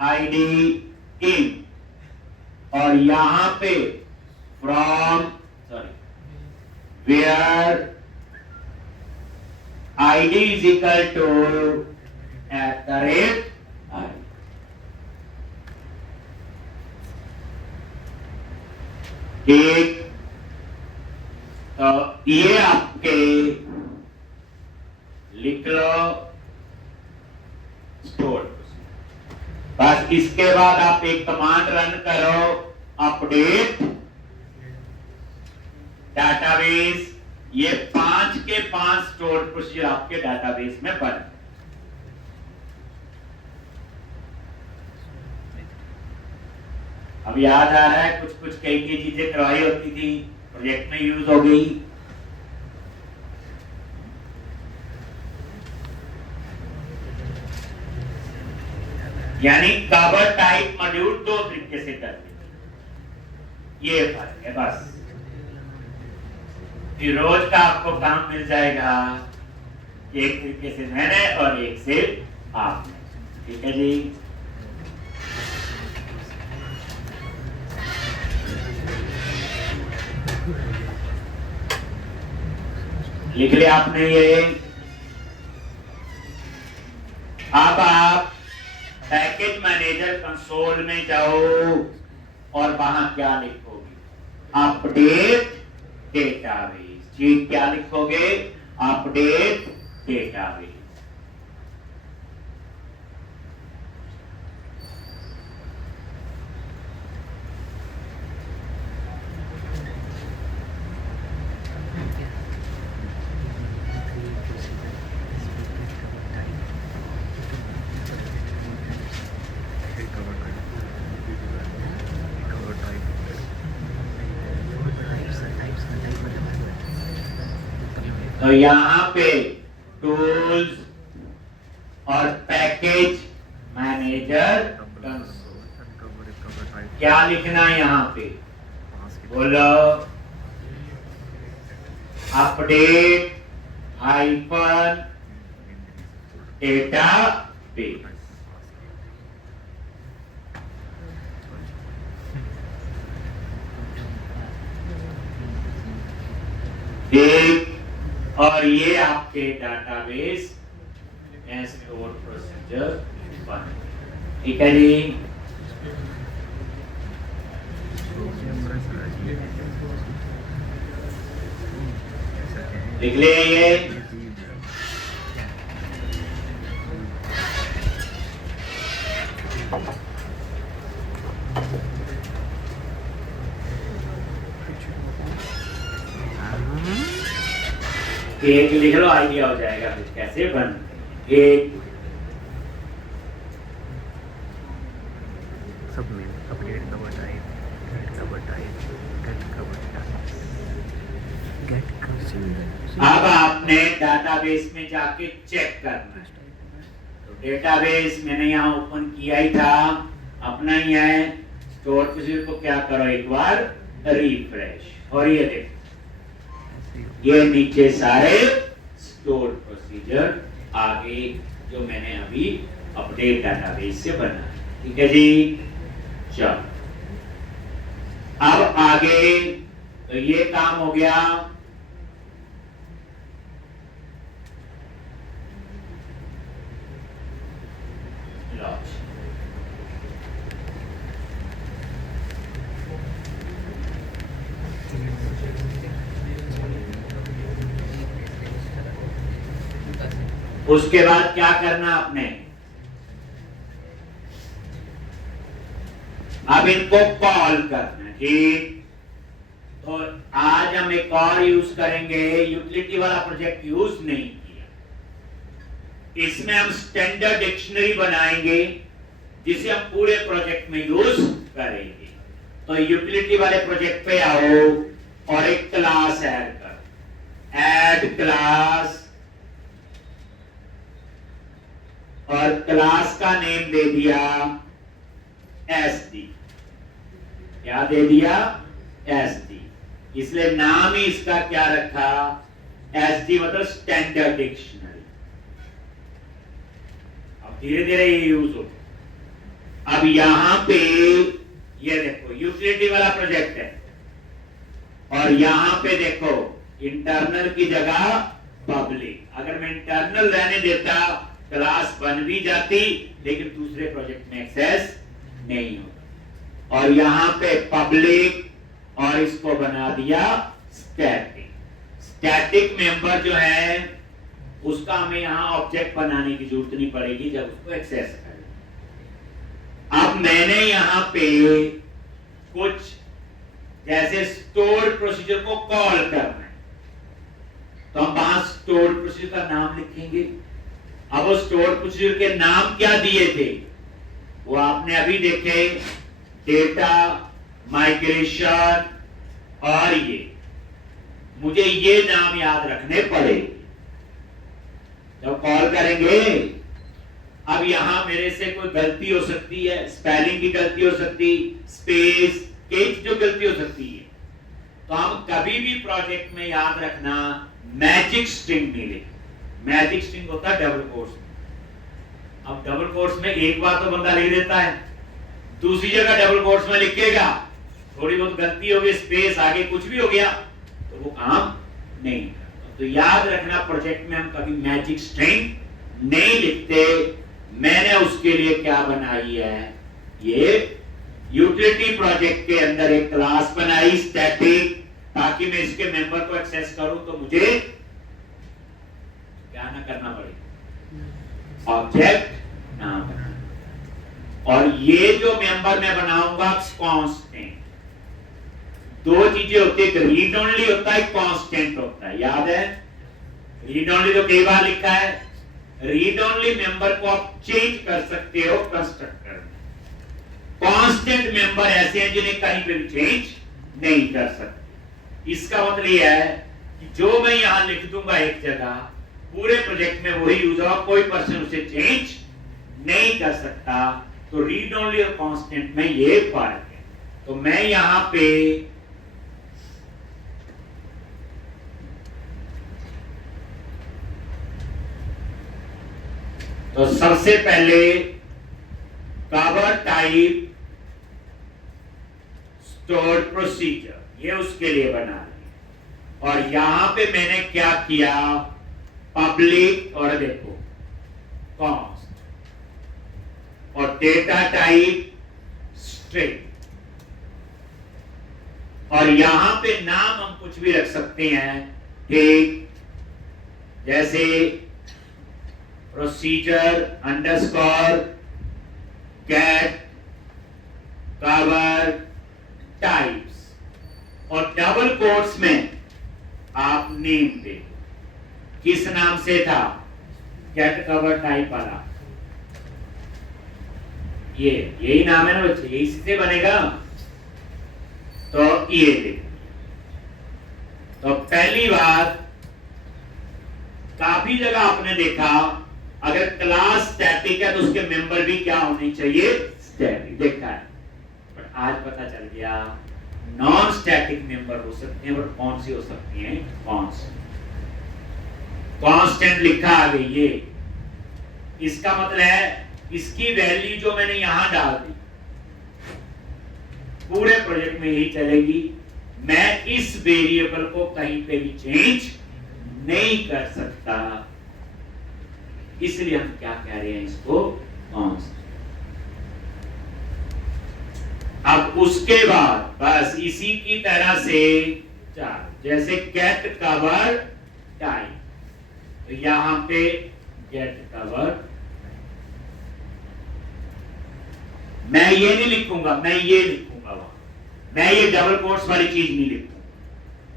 @ID in, और यहां पे from where ID is equal to @, ठीक। तो ये आपके लिख लो स्टोर। बस इसके बाद आप एक कमांड रन करो, अपडेट डाटाबेस। ये 5 के 5 स्टोर प्रोसीजर आपके डाटाबेस में बन। अब याद आ रहा है, कुछ कुछ कई चीजें करवाई होती थी, प्रोजेक्ट में यूज हो गई। यानी कवर टाइप मॉड्यूल 2 तरीके से करते हैं। ये फर्क है बस। फिर रोज का आपको काम मिल जाएगा, एक तरीके से मैंने और एक से आपने। ठीक है जी। लिख लिया आपने ये। अब आप पैकेज मैनेजर कंसोल में जाओ और वहां क्या लिखोगे? Update database. जी क्या लिखोगे? Update database. तो यहाँ पे टूल्स और पैकेज मैनेजर क्या लिखना है यहाँ पे? बोलो। Update hyphen data base. एक और ये आपके डाटाबेस स्टोर प्रोसीजर बन। ठीक है जी। लिख ले ये। एक लिख लो, आइडिया हो जाएगा कैसे बन। एक सब में update cover type, get cover type, get cover type, get consider. अब आपने डाटाबेस में जाके चेक करना है। तो डेटाबेस मैंने यहाँ ओपन किया ही था, अपना ही है। स्टोर प्रोसीजर को क्या करो, एक बार रिफ्रेश। और ये देखो, ये नीचे सारे स्टोर प्रोसीजर आगे जो मैंने अभी अपडेट डाटाबेस से बना। ठीक है जी। चलो अब आगे, तो ये काम हो गया। उसके बाद क्या करना आपने? अब इनको कॉल करना। ठीक। तो आज हम एक और यूज करेंगे, यूटिलिटी वाला प्रोजेक्ट यूज नहीं किया। इसमें हम स्टैंडर्ड डिक्शनरी बनाएंगे जिसे हम पूरे प्रोजेक्ट में यूज करेंगे। तो यूटिलिटी वाले प्रोजेक्ट पे आओ और एक क्लास ऐड करो। ऐड क्लास, और क्लास का नेम दे दिया SD। क्या दे दिया? SD। इसलिए नाम ही इसका क्या रखा? SD मतलब स्टैंडर्ड डिक्शनरी। अब धीरे धीरे ये यूज हो। अब यहां पे ये देखो, यूटिलिटी वाला प्रोजेक्ट है, और यहां पे देखो इंटरनल की जगह पब्लिक। अगर मैं इंटरनल रहने देता, क्लास बन भी जाती, लेकिन दूसरे प्रोजेक्ट में एक्सेस नहीं होता। और यहां पे पब्लिक, और इसको बना दिया स्टैटिक। स्टैटिक मेंबर जो है उसका हमें यहां ऑब्जेक्ट बनाने की जरूरत नहीं पड़ेगी जब उसको एक्सेस करें। अब मैंने यहां पे कुछ जैसे स्टोर प्रोसीजर को कॉल करना है, तो हम वहां स्टोर प्रोसीजर का नाम लिखेंगे। अब वो स्टोर प्रोसीजर के नाम क्या दिए थे वो आपने अभी देखे, डेटा माइग्रेशन, और ये मुझे ये नाम याद रखने पड़े जब कॉल करेंगे। अब यहां मेरे से कोई गलती हो सकती है, स्पेलिंग की गलती हो सकती, स्पेस एक जो गलती हो सकती है। तो हम कभी भी प्रोजेक्ट में याद रखना मैजिक स्ट्रिंग नहीं लिख। मैजिक स्ट्रिंग होता है डबल कोट्स में। अब डबल कोट्स में एक बार तो बंदा लिख देता है, दूसरी जगह डबल कोट्स में लिखेगा, थोड़ी बहुत गलती हो गई, स्पेस आगे कुछ भी हो गया तो वो काम नहीं करता। तो याद रखना प्रोजेक्ट में हम कभी मैजिक स्ट्रिंग नहीं लिखते। मैंने उसके लिए क्या बनाई है, ये यूटिलिटी प्रोजेक्ट के अंदर एक क्लास बनाई स्टैटिक, ताकि मैं इसके मेंबर को एक्सेस करूं तो मुझे क्या ना करना पड़े, ऑब्जेक्ट ना बनाना। और ये जो मेंबर मैं बनाऊंगा कांस्टेंट, दो चीजें होती है, एक रीड ओनली होता है, कांस्टेंट होता है। याद है रीड ओनली तो कई बार लिखा है। रीड ओनली मेंबर को आप चेंज कर सकते हो कंस्ट्रक्टर में। कांस्टेंट मेंबर ऐसे हैं जिन्हें कहीं पे भी चेंज नहीं कर सकते। इसका मतलब यह है कि जो मैं यहां लिख दूंगा एक जगह, पूरे प्रोजेक्ट में वही यूज होगा, कोई पर्सन उसे चेंज नहीं कर सकता। तो रीड ओनली और कांस्टेंट में ये फर्क है। तो मैं यहां पे तो सबसे पहले कवर टाइप स्टोर्ड प्रोसीजर, ये उसके लिए बना लिया। और यहां पे मैंने क्या किया, पब्लिक और देखो कॉस्ट, और डेटा टाइप स्ट्रिंग। और यहां पे नाम हम कुछ भी रख सकते हैं, ठीक, जैसे procedure underscore get cover types, और डबल कोट्स में आप नेम दे। किस नाम से था, गेट कवर टाइप वाला, ये यही नाम है ना बच्चे, यही से बनेगा। तो ये देखिए, तो पहली बात, काफी जगह आपने देखा अगर क्लास स्टैटिक है तो उसके मेंबर भी क्या होने चाहिए, स्टैटिक, देखा है। पर आज पता चल गया नॉन स्टैटिक मेंबर हो सकते हैं, बट कौन सी हो सकती हैं, कांस्टेंट लिखा आगे ये, इसका मतलब है इसकी वैल्यू जो मैंने यहां डाल दी पूरे प्रोजेक्ट में यही चलेगी। मैं इस वेरिएबल को कहीं पे भी चेंज नहीं कर सकता, इसलिए हम क्या कह रहे हैं इसको, कांस्टेंट। अब उसके बाद बस इसी की तरह से चार, जैसे गेट कवर टाइप, तो यहां पे गेट कवर, मैं ये नहीं लिखूंगा, मैं ये लिखूंगा वहां, मैं ये डबल कोट्स वाली चीज नहीं लिखूंगा,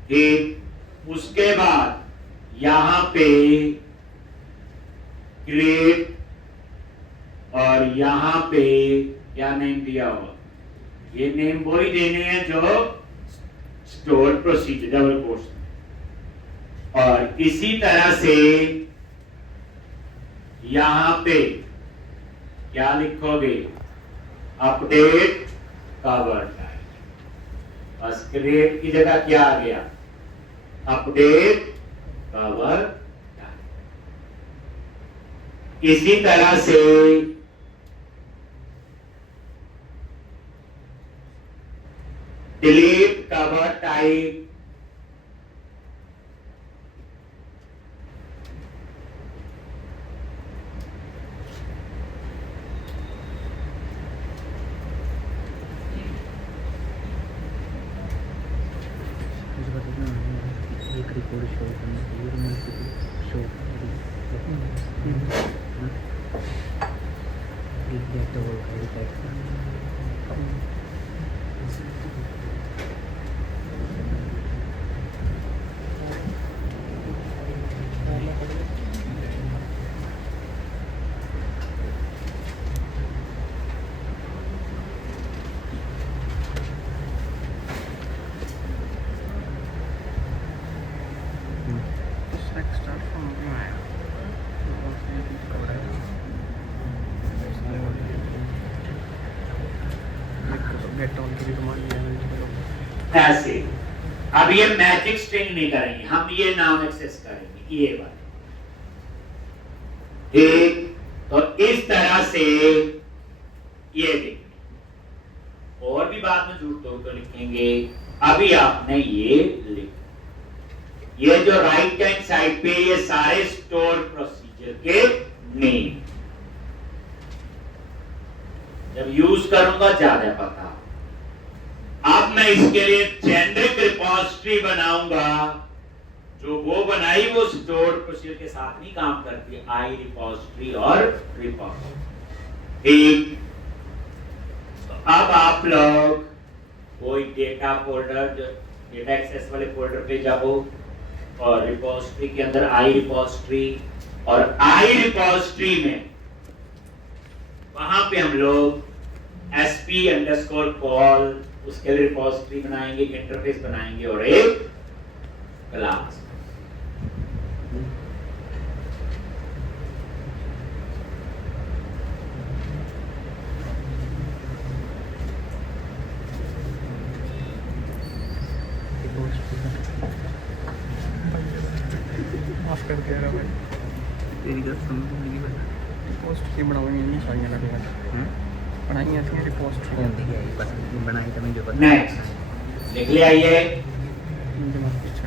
ठीक। उसके बाद यहां पे क्रिएट, और यहां पे क्या नेम दिया होगा, ये नेम वही देने हैं जो स्टोर प्रोसीजर डबल कोट्स। और इसी तरह से यहां पे क्या लिखोगे, अपडेट कवर टाइप, बस क्रिएट की जगह क्या आ गया, अपडेट कवर टाइप। इसी तरह से डिलीट कवर टाइप, एक रिकॉर्ड शो करना, ये multiple show gate double type start from where? Get on to the मान लिया मैंने। ऐसे। अब ये मैजिक स्ट्रिंग नहीं करेंगे, हम ये नाम एक्सेस करेंगे, ये वाला। ठीक, तो इस तरह से ये देखिए, और भी बाद में जरूरत हो तो लिखेंगे, अभी आपने ये लिख, ये जो राइट हैंड साइड पे ये सारे स्टोर प्रोसीजर के नेम, जब यूज करूंगा ज्यादा पता। अब मैं इसके लिए जेनरिक रिपोजिटरी बनाऊंगा, जो वो बनाई वो स्टोर प्रोसीजर के साथ नहीं काम करती, आई रिपोजिटरी और रिपोजिटरी। ठीक, तो अब आप लोग कोई डेटा फोल्डर, डेटा एक्सेस वाले फोल्डर पे जाओ और रिपोजिटरी के अंदर आई रिपोजिटरी, और आई रिपोजिटरी में वहां पे हम लोग sp_call उसके लिए रिपोजिटरी बनाएंगे, इंटरफेस बनाएंगे और एक क्लास। माफ कर दिया रे भाई, तेरी गल सुन नहीं बता। पोस्ट की बनाऊंगी नहीं साइयां लगेगा। बनाई थी रिपोस्ट होती है, बस बनाई तो मैं जो बता। नेक्स्ट लिख लिया ये, मुझे मत पीछे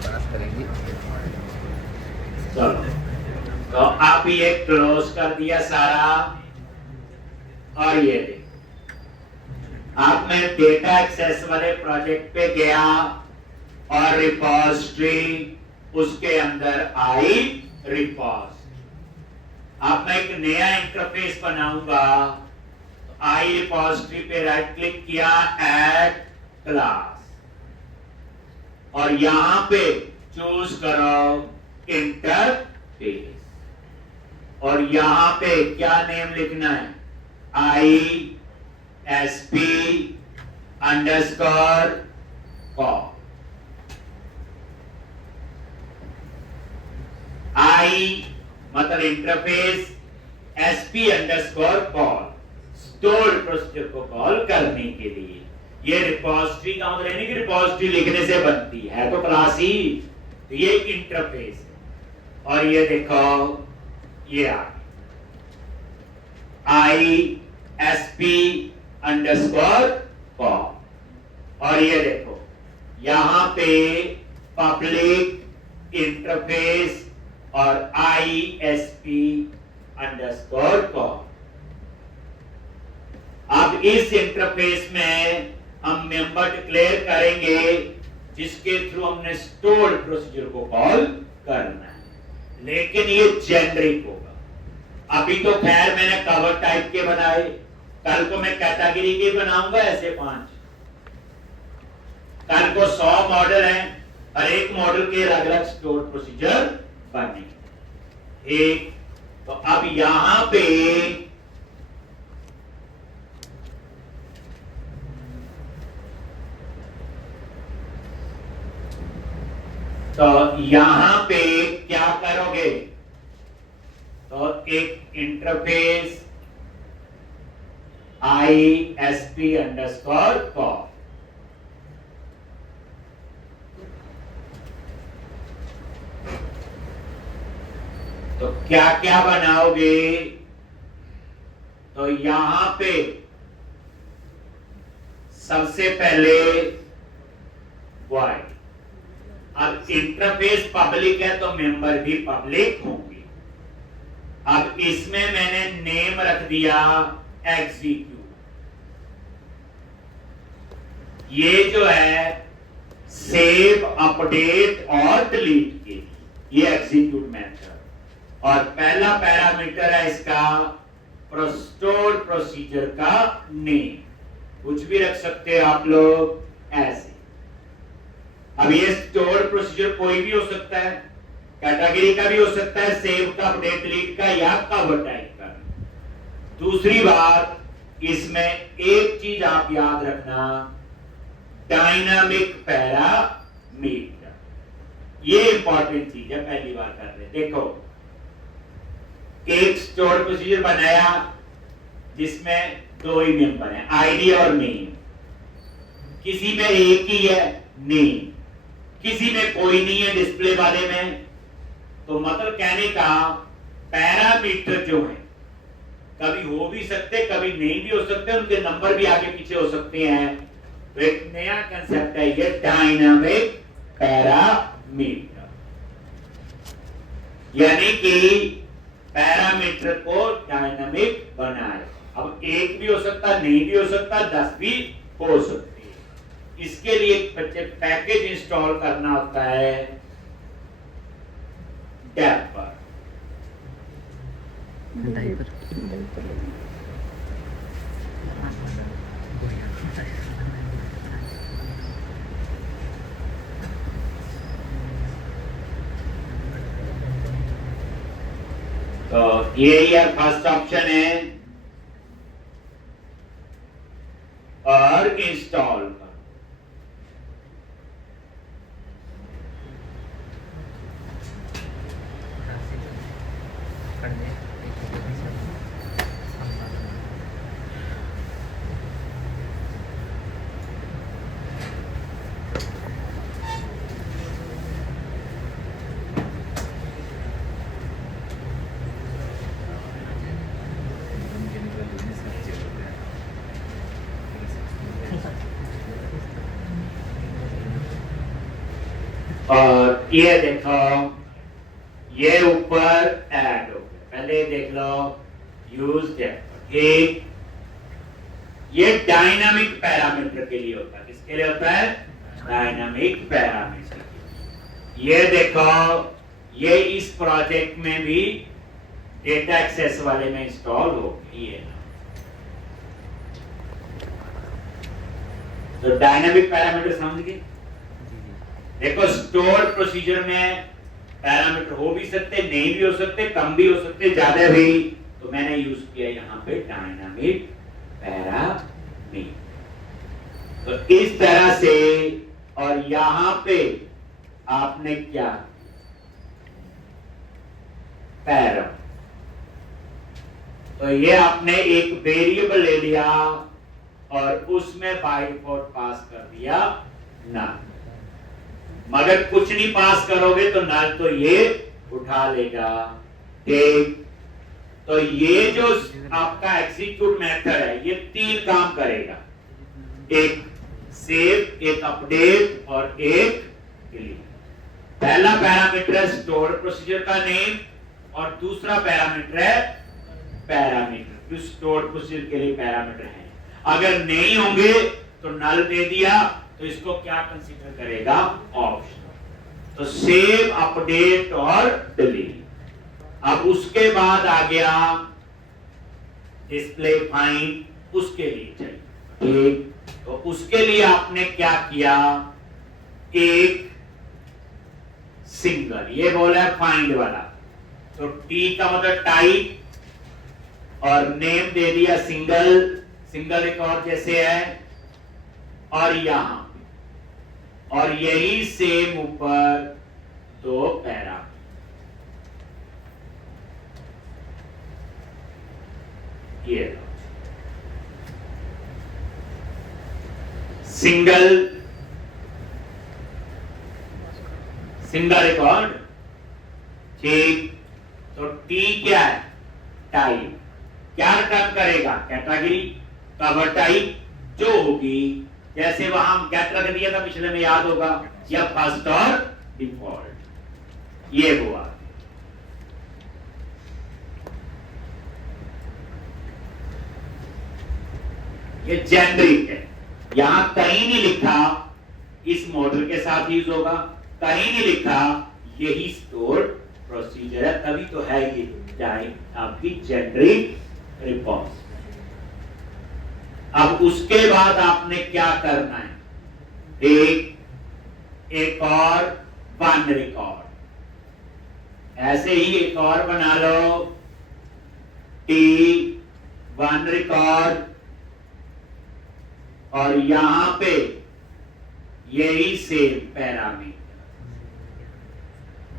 बात करेंगे। चलो, तो आप ये क्लोज कर दिया सारा, और ये देखिए, अब मैं डेटा एक्सेस वाले प्रोजेक्ट पे गया और रिपोजिटरी, उसके अंदर आई रिपोजिटरी। अब मैं एक नया इंटरफेस बनाऊंगा, तो आई रिपोजिटरी पे राइट क्लिक किया, ऐड क्लास, और यहां पे चूज करो इंटरफेस, और यहां पे क्या नेम लिखना है, ISP_call। आई मतलब इंटरफेस, SP_call स्टोर प्रोसीजर को कॉल करने के लिए। ये रिपोजिटरी का मतलब नहीं कि रिपोजिटरी लिखने से बनती है तो क्लास ही, तो ये इंटरफेस है। और ये देखो, ये आ ISP_call, और ये देखो यहां पे पब्लिक इंटरफेस और ISP_call। अब इस इंटरफेस में हम मेंबर डिक्लेयर करेंगे जिसके थ्रू हमने स्टोर्ड प्रोसीजर को कॉल करना है, लेकिन ये जेनरिक होगा। अभी तो खैर मैंने कवर टाइप के बनाए, कल को मैं कैटेगरी के बनाऊंगा, ऐसे 5। कल को 100 मॉडल हैं, हर एक मॉडल के अलग अलग स्टोर प्रोसीजर बने। एक तो अब यहां पे क्या करोगे, तो एक इंटरफेस ISP_call, तो क्या क्या बनाओगे, तो यहां पे सबसे पहले वाई। अब इंटरफेस पब्लिक है तो मेंबर भी पब्लिक होंगे। अब इसमें मैंने नेम रख दिया एग्जीक्यूट। ये जो है सेव, अपडेट और डिलीट के लिए ये एग्जीक्यूट मेथड, और पहला पैरामीटर है इसका स्टोर प्रोसीजर का नेम, कुछ भी रख सकते हो आप लोग ऐसे। अब ये स्टोर प्रोसीजर कोई भी हो सकता है, कैटेगरी का भी हो सकता है, सेव का, अपडेट, डिलीट का, या कवर टाइप का। दूसरी बात, इसमें एक चीज आप याद रखना, डायनामिक पैरामीटर, ये इंपॉर्टेंट चीज है, पहली बार कर रहे। देखो एक स्टोर प्रोसीजर बनाया जिसमें दो ही मेंबर हैं, आईडी और नेम। किसी में एक ही है नेम, किसी में कोई नहीं है डिस्प्ले वाले में। तो मतलब कहने का पैरामीटर जो है कभी हो भी सकते, कभी नहीं भी हो सकते, उनके नंबर भी आगे पीछे हो सकते हैं। तो एक नया कंसेप्ट है ये डायनामिक पैरामीटर, यानी कि पैरामीटर को डायनामिक बनाए। अब एक भी हो सकता, नहीं भी हो सकता, 10 भी हो सकती है। इसके लिए एक पैकेज इंस्टॉल करना होता है डेपर। तो ये फर्स्ट ऑप्शन है और इंस्टॉल करो। और ये देखो ये ऊपर ऐड हो गया। पहले देख लो यूज डेपर। एक ये डायनामिक पैरामीटर के लिए होता है। किसके लिए होता है? Dynamic parameter. ये देखो ये इस प्रोजेक्ट में भी डेटा एक्सेस वाले में इंस्टॉल हो गई है। तो डायनामिक पैरामीटर समझ गए? देखो स्टोर प्रोसीजर में पैरामीटर हो भी सकते, नहीं भी हो सकते, कम भी हो सकते, ज्यादा भी। तो मैंने यूज किया यहाँ पे डायनामिक पैरामीटर। तो इस तरह से, और यहां पे आपने क्या पैरम, तो ये आपने एक वेरिएबल ले लिया और उसमें बाय डिफॉल्ट पास कर दिया नल। मगर कुछ नहीं पास करोगे तो नल तो ये उठा लेगा। ठीक, तो ये जो आपका एग्जीक्यूट मेथड है ये 3 काम करेगा, एक सेव, एक अपडेट और एक डिलीट। पहला पैरामीटर है स्टोर प्रोसीजर का नेम और दूसरा पैरामीटर है पैरामीटर जो स्टोर प्रोसीजर के लिए पैरामीटर है। अगर नहीं होंगे तो नल दे दिया, तो इसको क्या कंसीडर करेगा? ऑप्शन। तो सेव, अपडेट और डिलीट। अब उसके बाद आ गया डिस्प्ले फाइंड, उसके लिए चाहिए। ठीक, तो उसके लिए आपने क्या किया? एक सिंगल, ये बोला है फाइंड वाला, तो टी का मतलब टाइप और नेम दे दिया सिंगल, सिंगल रिकॉर्ड जैसे है। और यहां और यही सेम ऊपर 2 पैरा, ये सिंगल सिंगल रिकॉर्ड। ठीक, तो टी क्या है? टाइप। क्या रिटर्न करेगा? कैटेगरी, कवर टाइप जो होगी, जैसे वहां गेट रख दिया था पिछले में, याद होगा, या फर्स्ट और डिफॉल्ट। ये हुआ। ये जेनरिक है, यहां कहीं नहीं लिखा इस मॉडल के साथ यूज होगा, कहीं नहीं लिखा यही स्टोर प्रोसीजर है, तभी तो है ये टाइप आपकी जेनरिक रिस्पॉन्स। अब उसके बाद आपने क्या करना है? एक और 1 रिकॉर्ड, ऐसे ही एक और बना लो, टी 1 रिकॉर्ड, और यहां पे यही सेम पैरामीटर।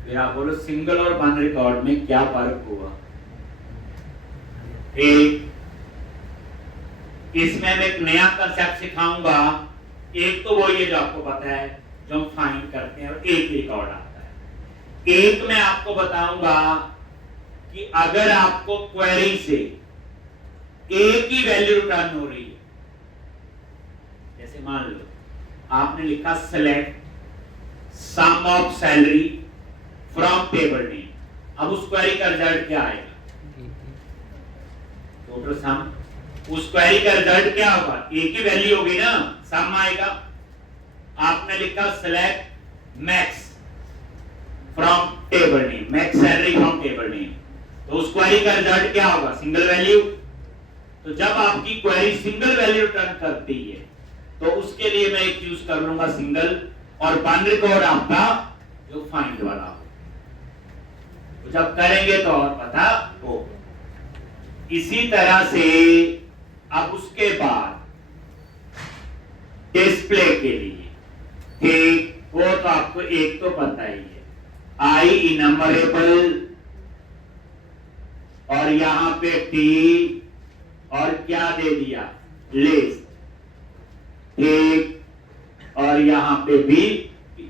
फिर आप बोलो सिंगल और 1 रिकॉर्ड में क्या फर्क हुआ? एक इसमें मैं एक नया कंसेप्ट सिखाऊंगा। एक तो वो ये जो आपको पता है जो हम फाइंड करते हैं और एक रिकॉर्ड आता है। एक मैं आपको बताऊंगा कि अगर आपको क्वेरी से एक ही वैल्यू रिटर्न हो रही है, जैसे मान लो आपने लिखा select sum of salary from table name, अब उस क्वेरी का रिजल्ट क्या आएगा? Total sum. उस क्वेरी का रिजल्ट क्या होगा? एक ही वैल्यू होगी ना, सम आएगा। आपने लिखा select max from table name, max salary from table name, तो उस क्वेरी का रिजल्ट क्या होगा? Single value. तो जब आपकी क्वेरी सिंगल वैल्यू रिटर्न करती है तो उसके लिए मैं एक यूज कर लूंगा सिंगल, और वन रिकॉर्ड आपका जो फाइंड वाला हो। तो जब करेंगे तो और पता हो। इसी तरह से अब उसके बाद डिस्प्ले के लिए, ठीक, वो तो आपको एक तो पता ही है, आई इनमरेबल, और यहां पे टी, और क्या दे दिया? लिस्ट, ठीक, और यहां पे भी टी।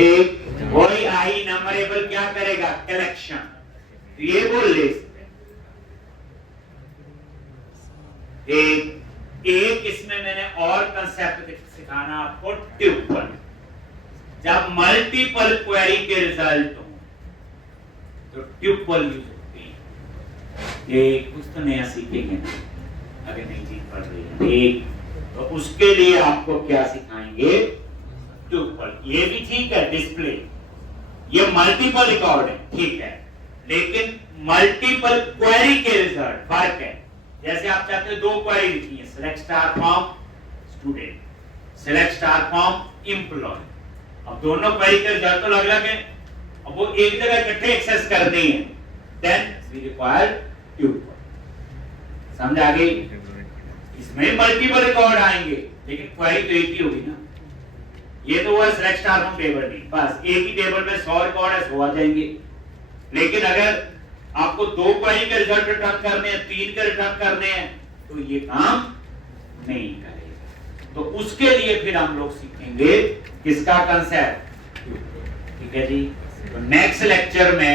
एक वही आई नंबरेबल क्या करेगा? कलेक्शन। ये वो लिस्ट। एक इसमें मैंने और कंसेप्ट सिखाना आपको, ट्यूपल। जब मल्टीपल क्वेरी के रिजल्ट हो तो ट्यूपल यूज होते हैं। एक कुछ तो नया सीखेंगे अगर नई चीज पढ़ रही है। एक तो उसके लिए आपको क्या सिखाएंगे? ट्यूपल। ये भी ठीक है, डिस्प्ले, ये मल्टीपल रिकॉर्ड है, ठीक है, लेकिन मल्टीपल क्वेरी के रिजल्ट फर्क है। जैसे आप चाहते हो दो क्वेरी लिखी है, select star from student, select star from employ. अब दोनों क्वेरी के रिजल्ट तो अलग है, अब वो एक जगह इकट्ठे एक्सेस करते हैं, देन वी रिक्वायर ट्यूपल। समझ आ गई? इसमें मल्टीपल रिकॉर्ड आएंगे लेकिन क्वेरी तो एक ही होगी ना। ये तो हुआ सिलेक्ट स्टार फ्रॉम टेबल नहीं, बस एक ही टेबल में 100 रिकॉर्ड है, 100 आ जाएंगे। लेकिन अगर आपको दो क्वेरी के रिजल्ट रिटर्न करने हैं, 3 के रिटर्न करने हैं, तो ये काम नहीं करेगा। तो उसके लिए फिर हम लोग सीखेंगे किसका कंसेप्ट? ठीक है जी। तो नेक्स्ट लेक्चर में